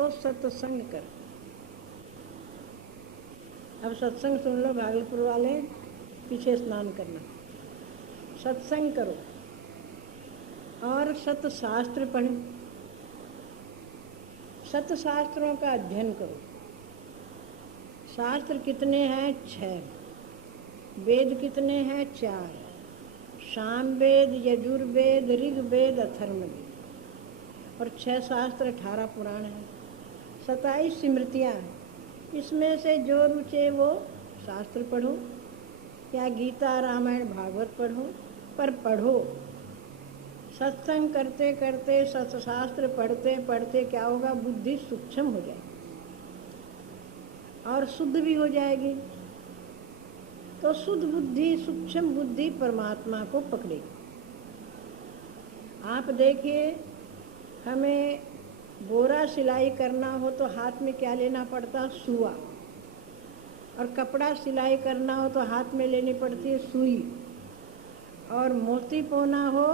तो सत्संग कर। अब सत्संग सुन लो भागलपुर वाले, पीछे स्नान करना। सत्संग करो और सत्शास्त्र पढ़ो, सत्शास्त्रों का अध्ययन करो। शास्त्र कितने हैं? 6। वेद कितने हैं? 4। सामवेद, यजुर्वेद, ऋग्वेद, अथर्ववेद। और 6 शास्त्र, 18 पुराण हैं, 27 स्मृतियाँ हैं। इसमें से जो रुचे वो शास्त्र पढ़ो, या गीता रामायण भागवत पढ़ो, पर पढ़ो। सत्संग करते करते, सत्शास्त्र पढ़ते पढ़ते क्या होगा? बुद्धि सूक्ष्म हो जाएगी और शुद्ध भी हो जाएगी। तो शुद्ध बुद्धि, सूक्ष्म बुद्धि परमात्मा को पकड़ेगी। आप देखिए, हमें बोरा सिलाई करना हो तो हाथ में क्या लेना पड़ता? सुआ। और कपड़ा सिलाई करना हो तो हाथ में लेनी पड़ती है सुई। और मोती पोना हो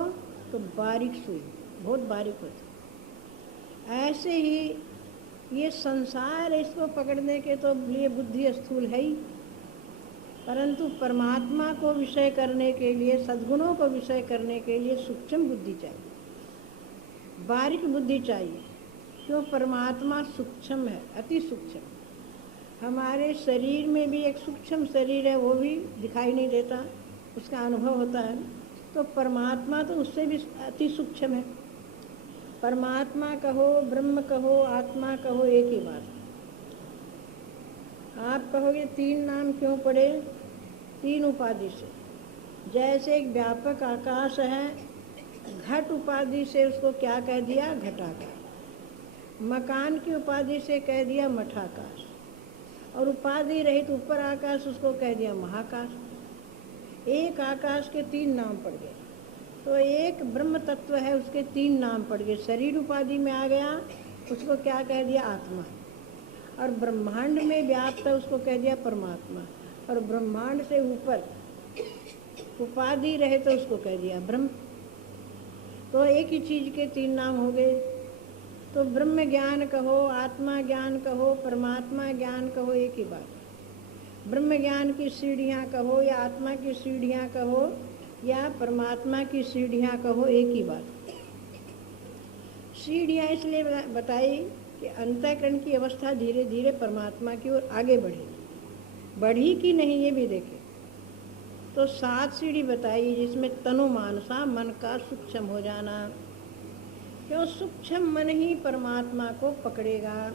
तो बारीक सुई, बहुत बारीक होती। ऐसे ही ये संसार, इसको पकड़ने के तो लिए बुद्धि स्थूल है ही, परंतु परमात्मा को विषय करने के लिए, सद्गुणों को विषय करने के लिए सूक्ष्म बुद्धि चाहिए, बारीक बुद्धि चाहिए। क्यों? परमात्मा सूक्ष्म है, अति सूक्ष्म। हमारे शरीर में भी एक सूक्ष्म शरीर है, वो भी दिखाई नहीं देता, उसका अनुभव होता है। तो परमात्मा तो उससे भी अति सूक्ष्म है। परमात्मा कहो, ब्रह्म कहो, आत्मा कहो, एक ही बात। आप कहोगे 3 नाम क्यों पड़े? 3 उपाधि से। जैसे एक व्यापक आकाश है, घट उपाधि से उसको क्या कह दिया? घटाकाश। मकान की उपाधि से कह दिया मठाकाश। और उपाधि रहित ऊपर आकाश, उसको कह दिया महाकाश। एक आकाश के 3 नाम पड़ गए। तो एक ब्रह्म तत्व है, उसके 3 नाम पड़ गए। शरीर उपाधि में आ गया, उसको क्या कह दिया? आत्मा। और ब्रह्मांड में व्याप्त है, उसको कह दिया परमात्मा। और ब्रह्मांड से ऊपर उपाधि रहे तो उसको कह दिया ब्रह्म। तो एक ही चीज़ के 3 नाम हो गए। तो ब्रह्म ज्ञान कहो, आत्मा ज्ञान कहो, परमात्मा ज्ञान कहो, एक ही बात। ब्रह्म ज्ञान की सीढ़ियाँ कहो, या आत्मा की सीढ़ियाँ कहो, या परमात्मा की सीढ़ियाँ कहो, एक ही बात। सीढ़ियाँ इसलिए बताई कि अंतःकरण की अवस्था धीरे धीरे परमात्मा की ओर आगे बढ़ी कि नहीं, ये भी देखें। तो 7 सीढ़ी बताई, जिसमें तनु मानसा, मन का सूक्ष्म हो जाना। क्यों? सूक्ष्म मन ही परमात्मा को पकड़ेगा।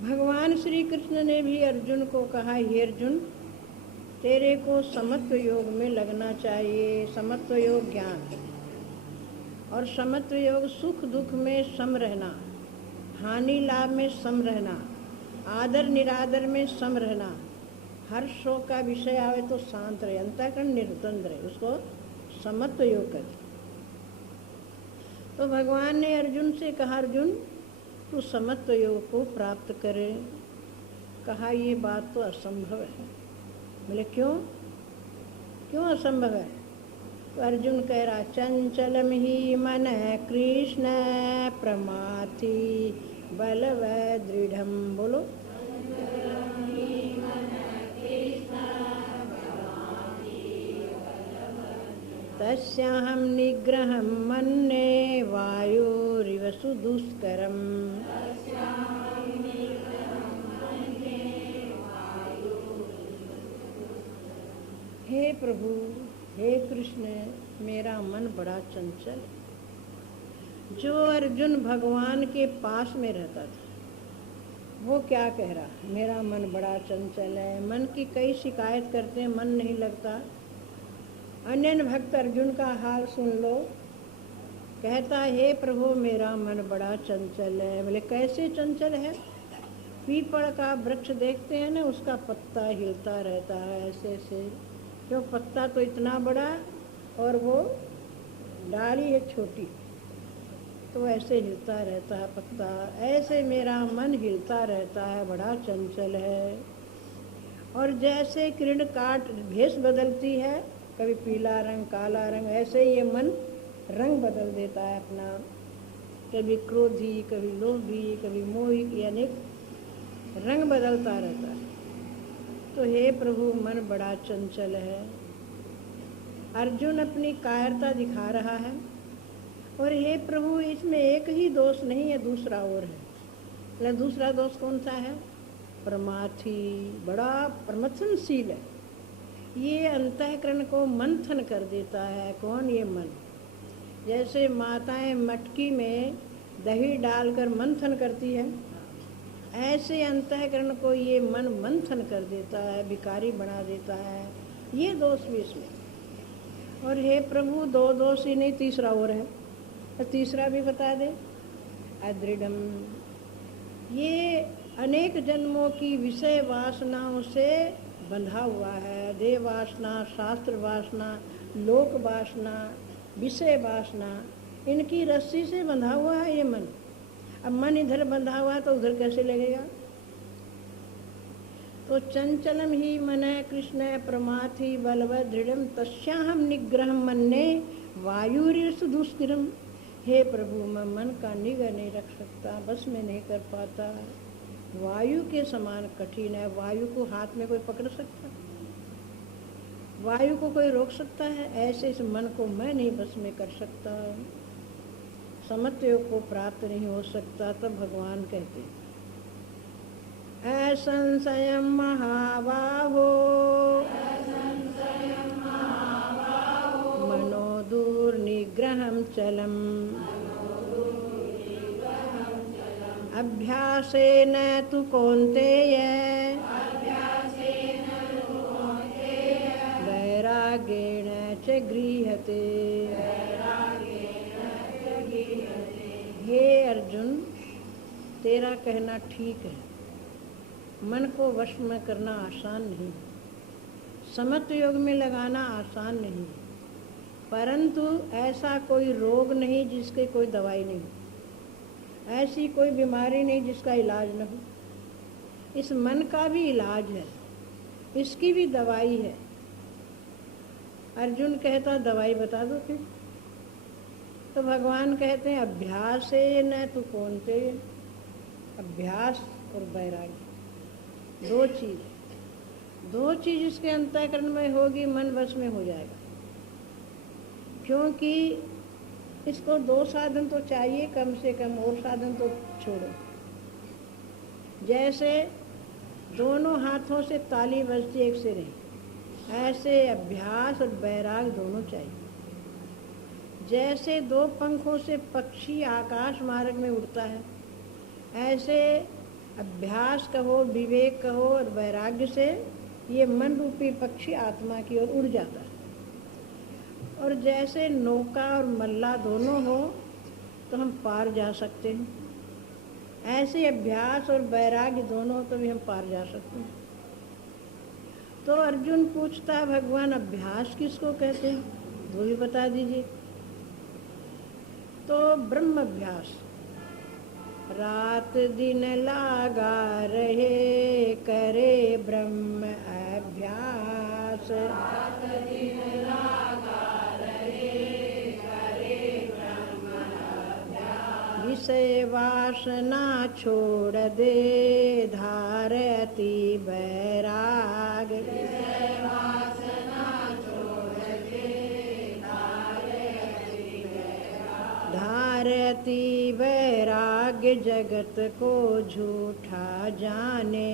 भगवान श्री कृष्ण ने भी अर्जुन को कहा, हे अर्जुन, तेरे को समत्व योग में लगना चाहिए। समत्व योग ज्ञान, और समत्व योग सुख दुख में सम रहना, हानि लाभ में सम रहना, आदर निरादर में सम रहना, हर शोक का विषय आवे तो शांत रहे, अंतःकरण निर्द्वंद रहे, उसको समत्व योग कहते। तो भगवान ने अर्जुन से कहा, अर्जुन तू समत्व योग को प्राप्त करे। कहा ये बात तो असंभव है। बोले क्यों? क्यों असंभव है? तो अर्जुन कह रहा, चंचलम ही मन कृष्ण प्रमाथि बलव दृढ़। बोलो, तस्याहं निग्रहं मन्ये वायुरिव सुदुष्करम्। हे प्रभु, हे कृष्ण, मेरा मन बड़ा चंचल। जो अर्जुन भगवान के पास में रहता था, वो क्या कह रहा? मेरा मन बड़ा चंचल है। मन की कई शिकायत करते हैं, मन नहीं लगता। अन्य भक्त अर्जुन का हाल सुन लो। कहता, हे प्रभु, मेरा मन बड़ा चंचल है। बोले कैसे चंचल है? पीपल का वृक्ष देखते हैं ना, उसका पत्ता हिलता रहता है ऐसे ऐसे। क्यों? पत्ता तो इतना बड़ा और वो डाली है छोटी, तो ऐसे हिलता रहता है पत्ता। ऐसे मेरा मन हिलता रहता है, बड़ा चंचल है। और जैसे किरण काट भेष बदलती है, कभी पीला रंग, काला रंग, ऐसे ये मन रंग बदल देता है अपना। कभी क्रोधी, कभी लोभी, कभी मोही, ये अनेक रंग बदलता रहता है। तो हे प्रभु, मन बड़ा चंचल है। अर्जुन अपनी कायरता दिखा रहा है, और हे प्रभु, इसमें एक ही दोष नहीं है, दूसरा और है। मतलब दूसरा दोष कौन सा है? प्रमाथी, बड़ा प्रमथनशील है। ये अंतःकरण को मंथन कर देता है। कौन? ये मन। जैसे माताएं मटकी में दही डालकर मंथन करती है, ऐसे अंतःकरण को ये मन मंथन कर देता है, विकारी बना देता है। ये दोष भी इसमें। और हे प्रभु, दो दोष ही नहीं, तीसरा और है। तो तीसरा भी बता दे। अदृढ़म, ये अनेक जन्मों की विषय वासनाओं से बंधा हुआ है। देह वासना, शास्त्र वासना, लोक वासना, विषय वासना, इनकी रस्सी से बंधा हुआ है ये मन। अब मन इधर बंधा हुआ है तो उधर कैसे लगेगा? तो चंचलम ही मन कृष्ण प्रमाथि बलवत दृढ़म तस्याहम निग्रहम मन्ने वायुरिस दुष्करम। हे प्रभु, मैं मन का निग्रह नहीं रख सकता, बस में नहीं कर पाता। वायु के समान कठिन है। वायु को हाथ में कोई पकड़ सकता? वायु को कोई रोक सकता है? ऐसे इस मन को मैं नहीं बस में कर सकता। समत्व योग को प्राप्त नहीं हो सकता। तब भगवान कहते, असंशयम महाबाहो मनो दूर निग्रहम चलम अभ्यासेन तु कौन्तेय वैराग्येण च गृह्यते। हे अर्जुन, तेरा कहना ठीक है। मन को वश में करना आसान नहीं, समत्व योग में लगाना आसान नहीं, परंतु ऐसा कोई रोग नहीं जिसके कोई दवाई नहीं, ऐसी कोई बीमारी नहीं जिसका इलाज न हो। इस मन का भी इलाज है, इसकी भी दवाई है। अर्जुन कहता, दवाई बता दो फिर। तो भगवान कहते हैं, अभ्यास है न तू कौनते। अभ्यास और वैराग्य, दो चीज इसके अंतःकरण में होगी, मन वश में हो जाएगा। क्योंकि इसको दो साधन तो चाहिए कम से कम, और साधन तो छोड़ो। जैसे दोनों हाथों से ताली बजती एक से नहीं, ऐसे अभ्यास और वैराग दोनों चाहिए। जैसे दो पंखों से पक्षी आकाश मार्ग में उड़ता है, ऐसे अभ्यास कहो, विवेक कहो और वैराग्य से ये मन रूपी पक्षी आत्मा की ओर उड़ जाता है। और जैसे नौका और मल्ला दोनों हो तो हम पार जा सकते हैं, ऐसे अभ्यास और वैराग्य दोनों हो तो भी हम पार जा सकते हैं। तो अर्जुन पूछता है, भगवान अभ्यास किसको कहते हैं, वो भी बता दीजिए। तो ब्रह्म अभ्यास, रात दिन लागा रहे करे ब्रह्म अभ्यास। रात दिन लागा रहे करे ब्रह्म अभ्यास। विषय वासना छोड़ दे धारति वैराग। विषय वासना छोड़ दे धारति वैराग। धारति वैराग्य जगत को झूठा जाने।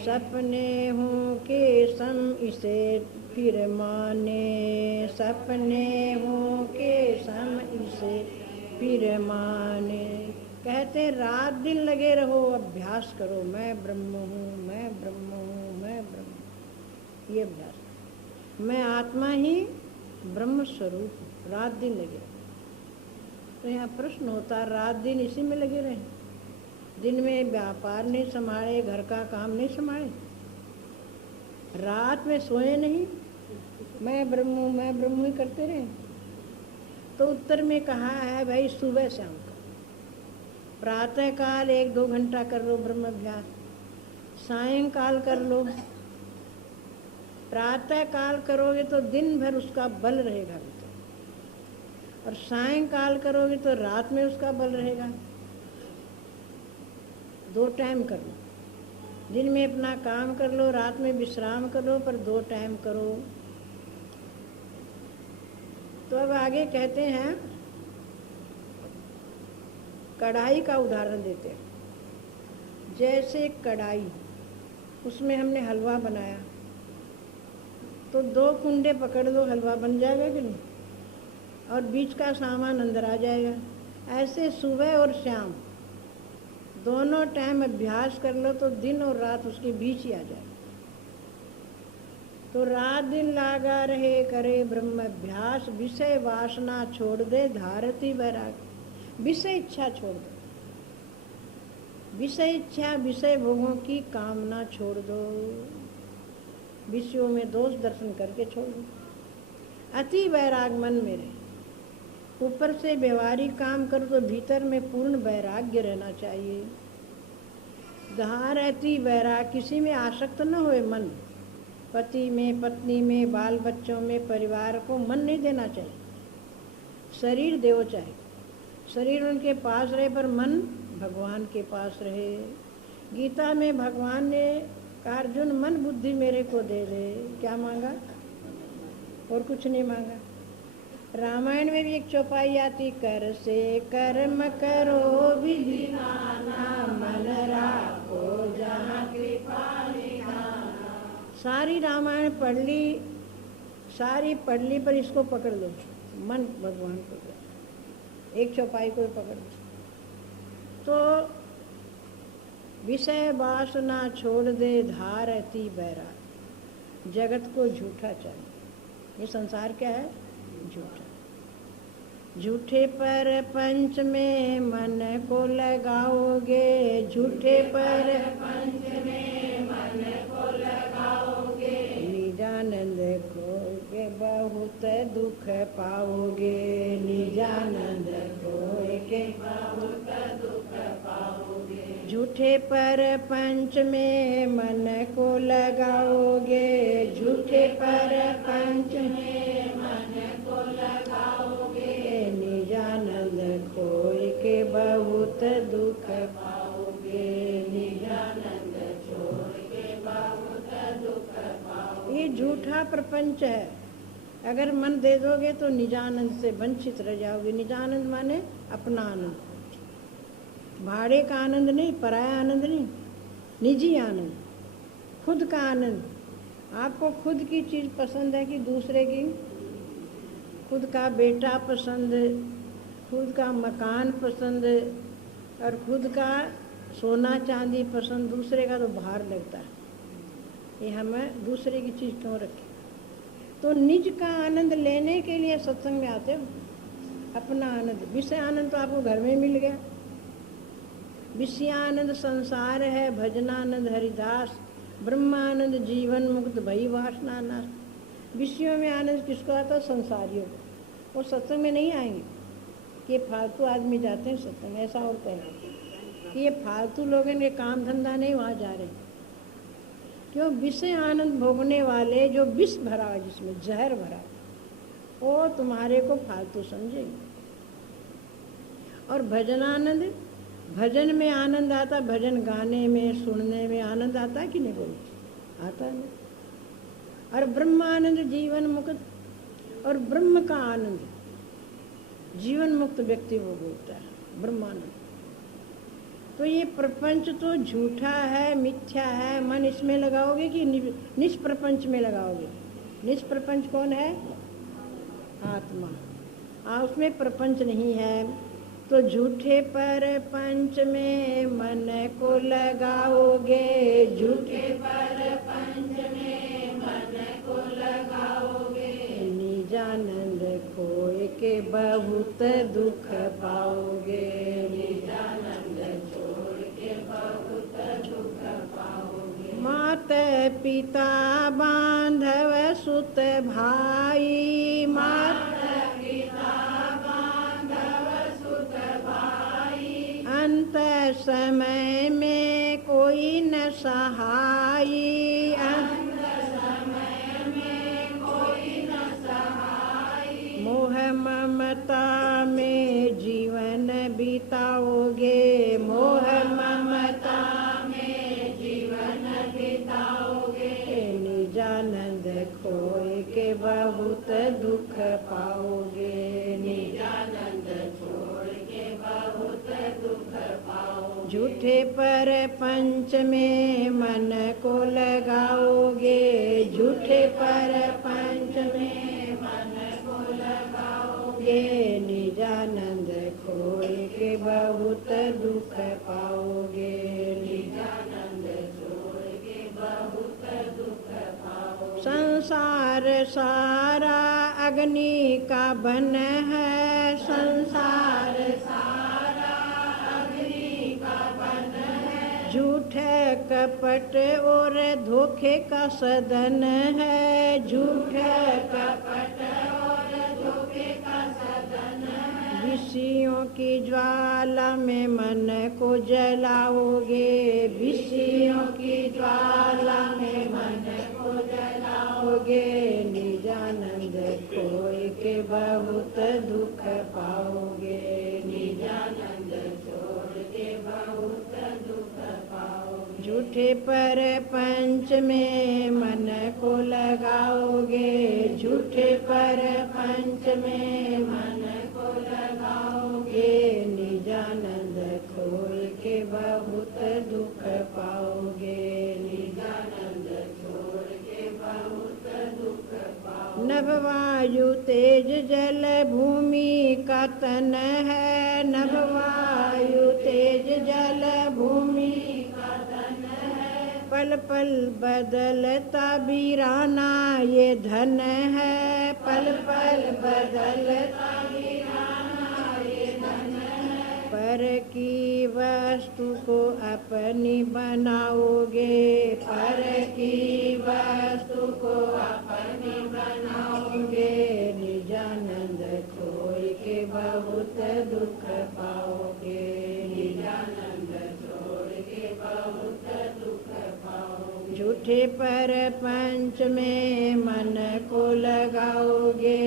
सपने हूँ के सम इसे फिर माने। सपने हूँ के सम इसे फिर माने। कहते रात दिन लगे रहो, अभ्यास करो, मैं ब्रह्म हूँ, मैं ब्रह्म हूँ, मैं ब्रह्म। ये अभ्यास, मैं आत्मा ही ब्रह्म स्वरूप हूँ। रात दिन लगे रहो। तो यहाँ प्रश्न होता, रात दिन इसी में लगे रहे? दिन में व्यापार नहीं संभाले, घर का काम नहीं संभाले, रात में सोए नहीं, मैं ब्रह्म ही करते रहे? तो उत्तर में कहा है, भाई सुबह शाम का प्रातः काल 1-2 घंटा कर लो ब्रह्म अभ्यास, सायंकाल कर लो, प्रातः काल करोगे तो दिन भर उसका बल रहेगा भीतर, और सायंकाल करोगे तो रात में उसका बल रहेगा। 2 टाइम कर लो, दिन में अपना काम कर लो, रात में विश्राम कर लो, पर 2 टाइम करो। तो अब आगे कहते हैं, कढ़ाई का उदाहरण देते हैं। जैसे कढ़ाई, उसमें हमने हलवा बनाया, तो 2 कुंडे पकड़ लो, हलवा बन जाएगा कि नहीं, और बीच का सामान अंदर आ जाएगा। ऐसे सुबह और शाम दोनों टाइम अभ्यास कर लो तो दिन और रात उसके बीच ही आ जाएगा। तो रात दिन लागा रहे करे ब्रह्म अभ्यास, विषय वासना छोड़ दे धारती वैराग। विषय इच्छा छोड़ दो, विषय इच्छा, विषय भोगों की कामना छोड़ दो, विषयों में दोष दर्शन करके छोड़ दो। अति वैराग मन में रहे। ऊपर से व्यवहारिक काम करो तो भीतर में पूर्ण वैराग्य रहना चाहिए। जहाँ रहती वैराग, किसी में आसक्त न होए मन, पति में, पत्नी में, बाल बच्चों में, परिवार को मन नहीं देना चाहिए। शरीर देव चाहे, शरीर उनके पास रहे पर मन भगवान के पास रहे। गीता में भगवान ने कहा, अर्जुन मन बुद्धि मेरे को दे दे। क्या मांगा? और कुछ नहीं मांगा। रामायण में भी एक चौपाई आती, कर से कर्म करो विधि नाना, मन राखो जहाँ कृपा निधाना। सारी रामायण पढ़ ली, सारी पढ़ ली, पर इसको पकड़ लो, मन भगवान को दो, एक चौपाई को पकड़ लो। तो विषय वासना छोड़ दे धारती वैराग। जगत को झूठा चाहिए। ये संसार क्या है? झूठा। झूठे पर पंच में मन को लगाओगे, झूठे पर पंच में मन को लगाओगे, निजानंद खोके बहुत दुख पाओगे, निजानंद खोके बहुत दुख पाओगे। झूठे पर पंच में मन को लगाओगे, झूठे पर पंच में मन को लगाओगे, निजानंद खोए के बहुत दुख पाओगे, निजानंद छोड़ के बहुत दुख पाओगे। ये झूठा प्रपंच है। अगर मन दे दोगे तो निजानंद से वंचित रह जाओगे। निजानंद माने अपना आनंद, भाड़े का आनंद नहीं, पराया आनंद नहीं, निजी आनंद, खुद का आनंद। आपको खुद की चीज़ पसंद है कि दूसरे की? खुद का बेटा पसंद, खुद का मकान पसंद, और खुद का सोना चांदी पसंद, दूसरे का तो भार लगता है। ये हमें दूसरे की चीज़ क्यों रखें? तो निज का आनंद लेने के लिए सत्संग में आते हो। अपना आनंद, विषय आनंद तो आपको घर में मिल गया। विषयानंद संसार है, भजनानंद हरिदास, ब्रह्मानंद जीवन मुक्त भई वासना नाश। विषयों में आनंद किसको आता है? संसारियों को। वो सत्संग में नहीं आएंगे कि ये फालतू आदमी जाते हैं सत्संग, ऐसा और कहेंगे कि ये फालतू लोग हैं, ये काम धंधा नहीं वहाँ जा रहे। क्यों? विषय आनंद भोगने वाले, जो विष भरा है, जिसमें जहर भरा, वो तुम्हारे को फालतू समझेंगे। और भजनानंद, भजन में आनंद आता, भजन गाने में, सुनने में आनंद आता है कि नहीं? बोलो, आता है। और ब्रह्मानंद जीवन मुक्त, और ब्रह्म का आनंद, जीवन मुक्त व्यक्ति वो बोलता है ब्रह्मानंद। तो ये प्रपंच तो झूठा है, मिथ्या है। मन इसमें लगाओगे कि निष्प्रपंच में लगाओगे? निष्प्रपंच कौन है? आत्मा। उसमें प्रपंच नहीं है। तो झूठे पर पंच में मन को लगाओगे, झूठे पर पंच में मन को लगाओगे, निजानंद खोए के बहुत दुख पाओगे, निजानंद छोड़ के बहुत दुख पाओगे। मात पिता बांधव सुत भाई, मात अंत समय में कोई न सहाई, अंत समय ममता में जीवन बिताओगे, मोह ममता में जीवन बिताओगे, निजानंद खोए के बहुत दुख पाओगे, निजानंद छोड़ के बहुत दुख पाओगे। झूठे पर पंच में मन को लगाओगे, झूठे पर पंच में मन को लगाओगे, निजानंद खोए के बहुत दुख पाओगे, निजानंद छोड़ के बहुत दुख पाओगे। संसार सारा अग्नि का बन है, संसार सारा अग्नि का बन है, झूठ कपट और धोखे का सदन है, झूठ कपट और धोखे का सदन है, विषयों की ज्वाला में मन को जलाओगे, विषयों की ज्वाला में मन को जलाओगे, निजानंद खोए के बहुत दुख पाओगे, निजानंद छोड़ के बहुत दुख पाओगे। झूठे पर पंच में मन को लगाओगे, झूठे पर पंच में मन को लगाओगे, निजानंद खोए के बहुत दुख पाओगे, निजानंद छोड़ के बहुत दुख पाओगे। नभ वायु तेज जल भूमि का तन है, नभ वायु तेज जल भूमि का तन है, पल पल बदलता वीराना ये धन है, पल पल बदलता वीराना ये धन है, पर की वस्तु को अपनी बनाओगे, पर की वस्तु को अपनी बनाओगे, निजानंद खोए के बहुत दुख पाओगे, निजानंद छोड़ के बहुत दुख पाओगे। झूठे पर पंच में मन को लगाओगे,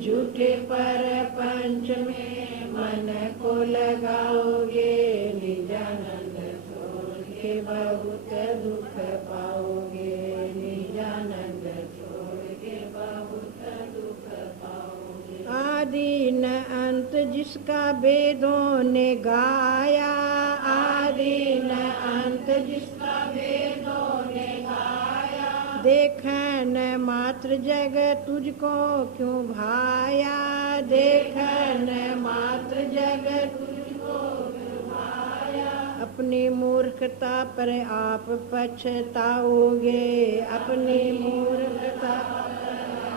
झूठे पर पंच में मन को लगाओगे, निजानंद छोड़ के बहुत दुख पाओगे, निजानंद छोड़ के बहुत दुख पाओगे। आदि न अंत जिसका वेदों ने गाया, आदि न अंत जिसका वेदों ने गाया, देखन मात्र जग तुझको क्यों भाया, देखन मात्र जग तुझको क्यों भाया, अपनी मूर्खता पर आप पछताओगे, अपनी मूर्खता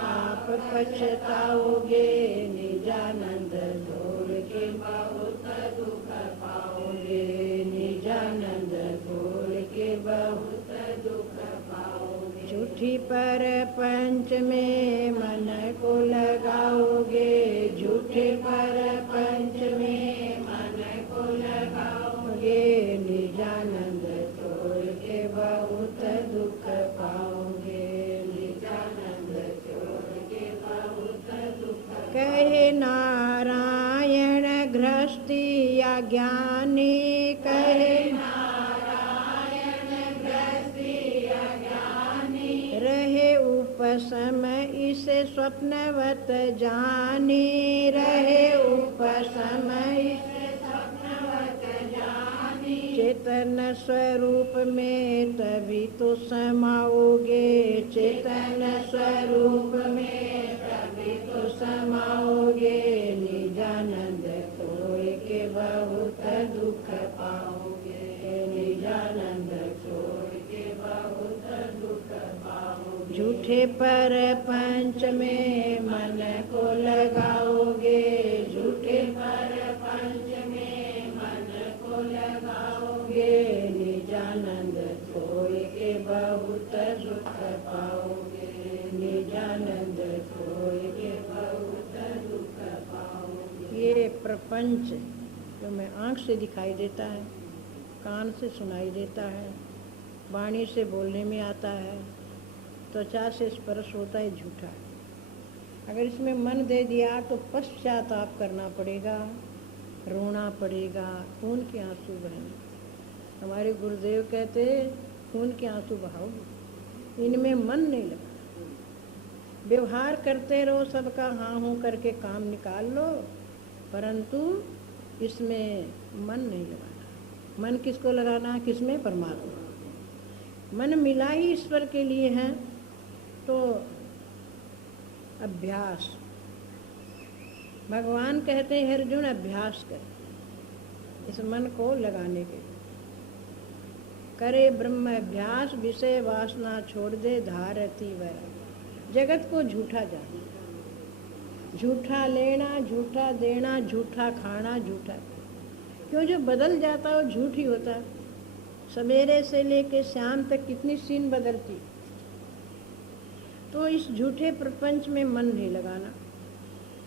आप पछताओगे, निजानंद छोड़ के बहुत दुख पाओगे, निजानंद छोड़ के बहुत दुख पाओगे। झूठी पर पंच में मन को लगाओगे, झूठे पर पंच में मन को लगाओगे, निजानंद छोड़ के बहुत दुख पाओगे, निजानंद छोड़ के बहुत दुख। कहे नारायण गृहस्थी या ज्ञानी, कहे नारायण गृहस्थी या ज्ञानी, रहे उपसम इसे स्वप्नवत जानी, रहे उपसम इसे स्वप्नवत जानी, चेतन स्वरूप में तभी तो समाओगे, चेतन स्वरूप में तभी तो समाओगे, निजानंद खोए के बहुत दुख पाओगे, निजानंद छोड़ के बहुत दुख पाओगे। झूठे पर पंच में मन को लगाओगे, झूठे पर पंच में मन को लगाओगे, निजानंद खोए के बहुत दुख पाओगे, निजानंद खोए के बहुत दुख पाओगे। ये प्रपंच जो मैं आँख से दिखाई देता है, कान से सुनाई देता है, वाणी से बोलने में आता है, त्वचा से स्पर्श होता है, झूठा है। अगर इसमें मन दे दिया तो पश्चाताप करना पड़ेगा, रोना पड़ेगा, खून के आंसू बहेंगे। हमारे गुरुदेव कहते खून के आंसू बहाओगे, इनमें मन नहीं लगा। व्यवहार करते रहो, सबका हाँ हूँ करके काम निकाल लो, परंतु इसमें मन नहीं लगाना। मन किसको लगाना है? किसमें? परमात्मा। मन मिला ही ईश्वर के लिए है। तो अभ्यास, भगवान कहते हैं अर्जुन अभ्यास कर, इस मन को लगाने के लिए। करे ब्रह्म अभ्यास, विषय वासना छोड़ दे, धारती वैराग्य। जगत को झूठा जाना, झूठा लेना, झूठा देना, झूठा खाना, झूठा, क्यों? जो बदल जाता है वो झूठ ही होता है। सवेरे से लेके शाम तक कितनी सीन बदलती। तो इस झूठे प्रपंच में मन नहीं लगाना।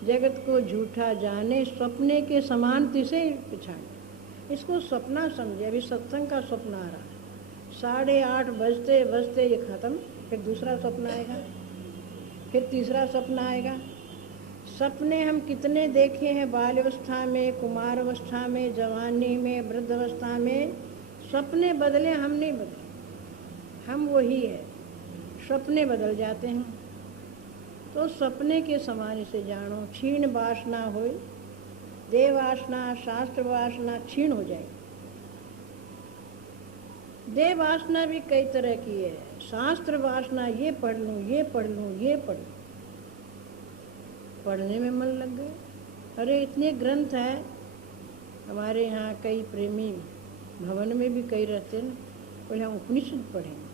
जगत को झूठा जाने, सपने के समान तिसे पिछाड़े। इसको सपना समझे। अभी सत्संग का सपना आ रहा है, 8:30 बजते बजते ये ख़त्म, फिर दूसरा सपना आएगा, फिर तीसरा सपना आएगा। सपने हम कितने देखे हैं, बाल अवस्था में, कुमार अवस्था में, जवानी में, वृद्ध अवस्था में। सपने बदले, हम नहीं बदले, हम वही है, सपने बदल जाते हैं। तो सपने के समान इसे जानो। क्षीण वासना होए, देह वासना, शास्त्र वासना क्षीण हो जाएगी। देह वासना भी कई तरह की है। शास्त्र वासना, ये पढ़ लूँ, ये पढ़ लूँ, ये पढ़ लूँ, पढ़ने में मन लग गए। अरे इतने ग्रंथ हैं हमारे यहाँ, कई प्रेमी भवन में भी कई रहते हैं, बोले हम उपनिषद पढ़ेंगे।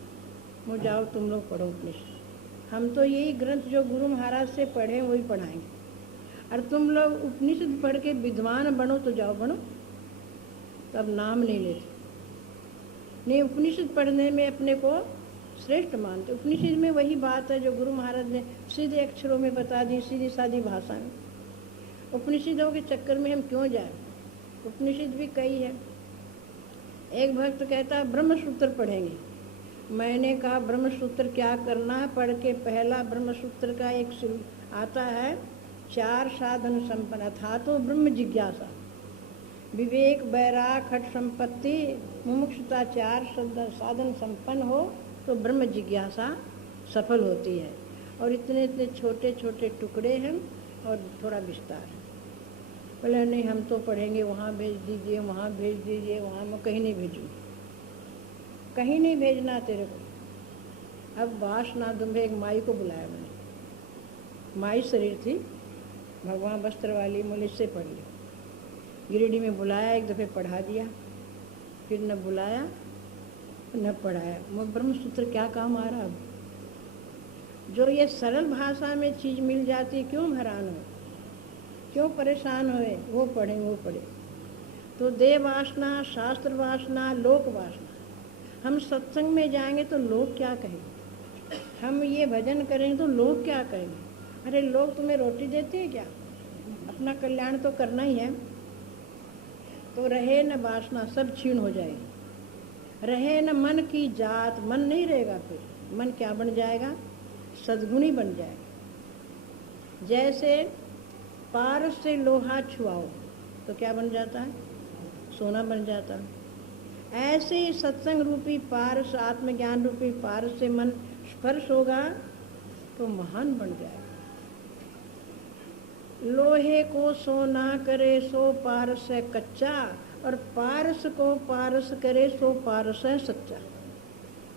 वो जाओ तुम लोग पढ़ो उपनिषद, हम तो यही ग्रंथ जो गुरु महाराज से पढ़े वही पढ़ाएंगे। और तुम लोग उपनिषद पढ़ के विद्वान बनो तो जाओ बनो, तब नाम नहीं लेते। नहीं, उपनिषद पढ़ने में अपने को श्रेष्ठ मानते। उपनिषद में वही बात है जो गुरु महाराज ने सीधे अक्षरों में बता दी, सीधी सादी भाषा में। उपनिषदों के चक्कर में हम क्यों जाए? उपनिषद भी कई है। एक भक्त कहता है ब्रह्मसूत्र पढ़ेंगे। मैंने कहा ब्रह्मसूत्र क्या करना है? पढ़ के पहला ब्रह्मसूत्र का एक आता है, 4 साधन संपन्न था तो ब्रह्म जिज्ञासा, विवेक, वैराग, खट संपत्ति, मुमुक्षुता, 4 साधन संपन्न हो तो ब्रह्म जिज्ञासा सफल होती है। और इतने इतने छोटे छोटे टुकड़े हैं और थोड़ा विस्तार। बोले नहीं हम तो पढ़ेंगे, वहाँ भेज दीजिए, वहाँ भेज दीजिए, वहाँ मैं कहीं नहीं भेजूँ, कहीं नहीं भेजना तेरे को। अब वासना दुम्बे, एक माई को बुलाया मैंने, माई शरीर थी, भगवान वस्त्र वाली, मुझे इससे पढ़ ली। गिरिडीह में बुलाया, एक दफ़े पढ़ा दिया, फिर न बुलाया न पढ़ाया। वो ब्रह्मसूत्र क्या काम आ रहा? अब जो ये सरल भाषा में चीज़ मिल जाती, क्यों हैरान हो, क्यों परेशान होए? वो पढ़ें, वो पढ़े। तो देह वासना, शास्त्र वासना, लोक वासना। हम सत्संग में जाएंगे तो लोग क्या कहेंगे? हम ये भजन करेंगे तो लोग क्या कहेंगे? अरे लोग तुम्हें रोटी देते हैं क्या? अपना कल्याण तो करना ही है। तो रहे न वासना, सब क्षीण हो जाएगी। रहे न मन की जात, मन नहीं रहेगा। फिर मन क्या बन जाएगा? सद्गुणी बन जाएगा। जैसे पारस से लोहा छुआओ तो क्या बन जाता है? सोना बन जाता है। ऐसे ही सत्संग रूपी पारस, आत्मज्ञान रूपी पारस से मन स्पर्श होगा तो महान बन जाएगा। लोहे को सोना करे सो पारस है कच्चा, और पारस को पारस करे सो पारस है सच्चा।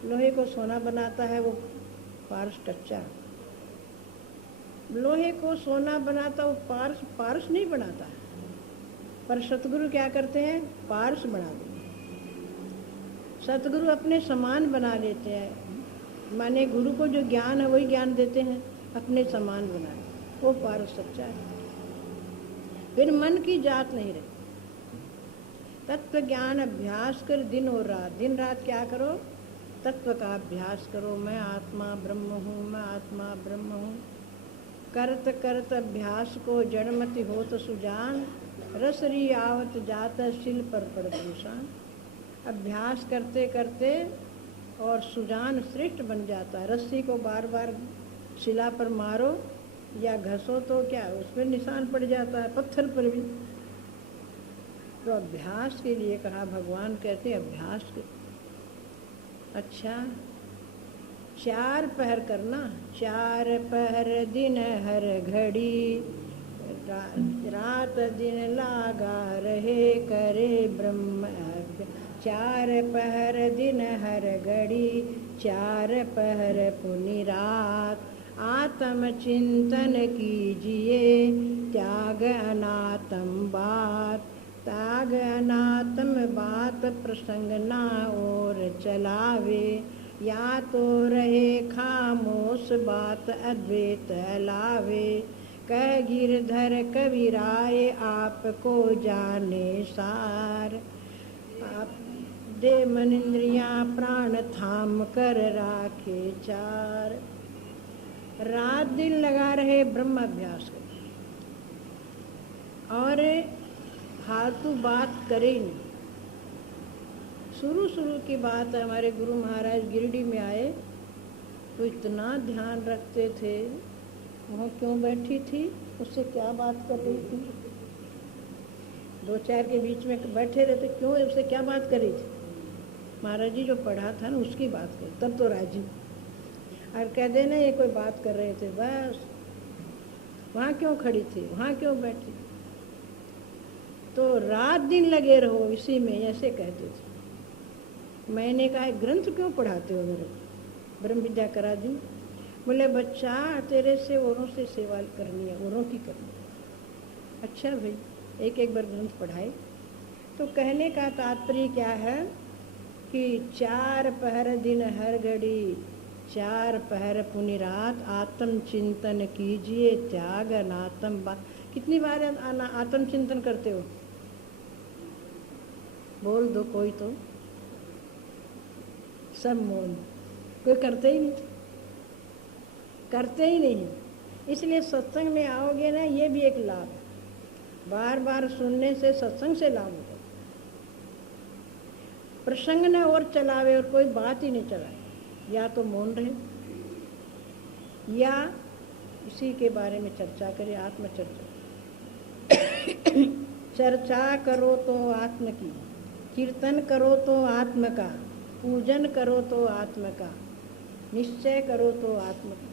लोहे को सोना बनाता है वो पारस कच्चा, लोहे को सोना बनाता वो पारस पारस नहीं बनाता है। पर सतगुरु क्या करते हैं? पारस बना देते हैं। सतगुरु अपने समान बना देते हैं, माने गुरु को जो ज्ञान है वही ज्ञान देते हैं, अपने समान बना देते, वो पारस सच्चा है। फिर मन की जात नहीं रही। तत्व ज्ञान अभ्यास कर दिन और रात, दिन रात क्या करो? तत्व का अभ्यास करो। मैं आत्मा ब्रह्म हूँ, मैं आत्मा ब्रह्म हूँ। करत करत अभ्यास को जड़मति होत सुजान, रसरी आवत जात शिल पर पड़ भूषान। अभ्यास करते करते और सुजान श्रेष्ठ बन जाता है। रस्सी को बार बार शिला पर मारो या घसो तो क्या उसमें निशान पड़ जाता है, पत्थर पर भी। तो अभ्यास के लिए कहा, भगवान कहते अभ्यास के। अच्छा, 4 पहर करना, 4 पहर दिन हर घड़ी, रात दिन लागा रहे करे ब्रह्म। 4 पहर दिन हर घड़ी, 4 पहर पुनि रात, आत्म चिंतन कीजिए त्याग अनात्म बात। त्याग अनात्म बात प्रसंग ना और चलावे, या तो रहे खामोश बात अद्वैत लावे। कह गिरधर कबीराए आपको जाने सार, आप दे मन इंद्रियां प्राण थाम कर राखे 4। रात दिन लगा रहे ब्रह्म अभ्यास कर, और फालतू बात करे ही नहीं। शुरू की बात है, हमारे गुरु महाराज गिरिडीह में आए तो इतना ध्यान रखते थे। वहाँ क्यों बैठी थी, उससे क्या बात कर रही थी, 2-4 के बीच में बैठे रहते, क्यों उससे क्या बात कर रही थी। महाराज जी जो पढ़ा था ना उसकी बात कर, तब तो राजी। और कह देना ये कोई बात कर रहे थे, बस वहाँ क्यों खड़ी थी, वहाँ क्यों बैठी। तो रात दिन लगे रहो इसी में, ऐसे कहते थे। मैंने कहा ग्रंथ क्यों पढ़ाते हो मेरे को, ब्रह्म विद्या करा दी। बोले बच्चा तेरे से औरों से सेवा करनी है, औरों की करनी है। अच्छा भाई, एक बार ग्रंथ पढ़ाए। तो कहने का तात्पर्य क्या है कि 4 पहर दिन हर घड़ी, 4 पहर पुनि रात, आत्म चिंतन कीजिए त्याग अनात्म बात। कितनी बार आत्म चिंतन करते हो, बोल दो कोई तो। सब मौन, कोई करते ही नहीं, करते ही नहीं। इसलिए सत्संग में आओगे ना, ये भी एक लाभ है। बार बार सुनने से सत्संग से लाभ होगा। प्रसंग न और चलावे, और कोई बात ही नहीं चलाए, या तो मौन रहे या इसी के बारे में चर्चा करे, आत्मचर्चा। चर्चा करो तो आत्म की, कीर्तन करो तो आत्म का, पूजन करो तो आत्म का, निश्चय करो तो आत्म का।